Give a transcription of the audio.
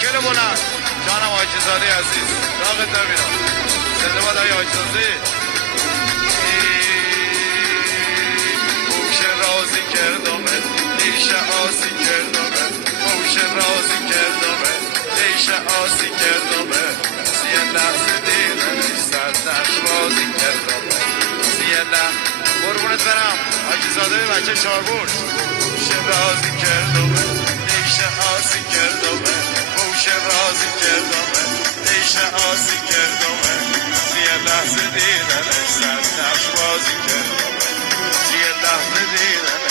کل بلند جانم حاجی زاده عزیز داغت نبینم زنده باد های حاجی زاده موش رازی کردمه دیش آسی کردمه موش رازی کردمه دیش آسی کردمه سیه لحظه دیره سردش رازی کردمه سیه لحظه قربونت برم حاجی زاده بچه چاربون موش رازی کردمه دیش آسی کردمه موش رازی کردمه دیش آسی کردمه سیه لحظه دیره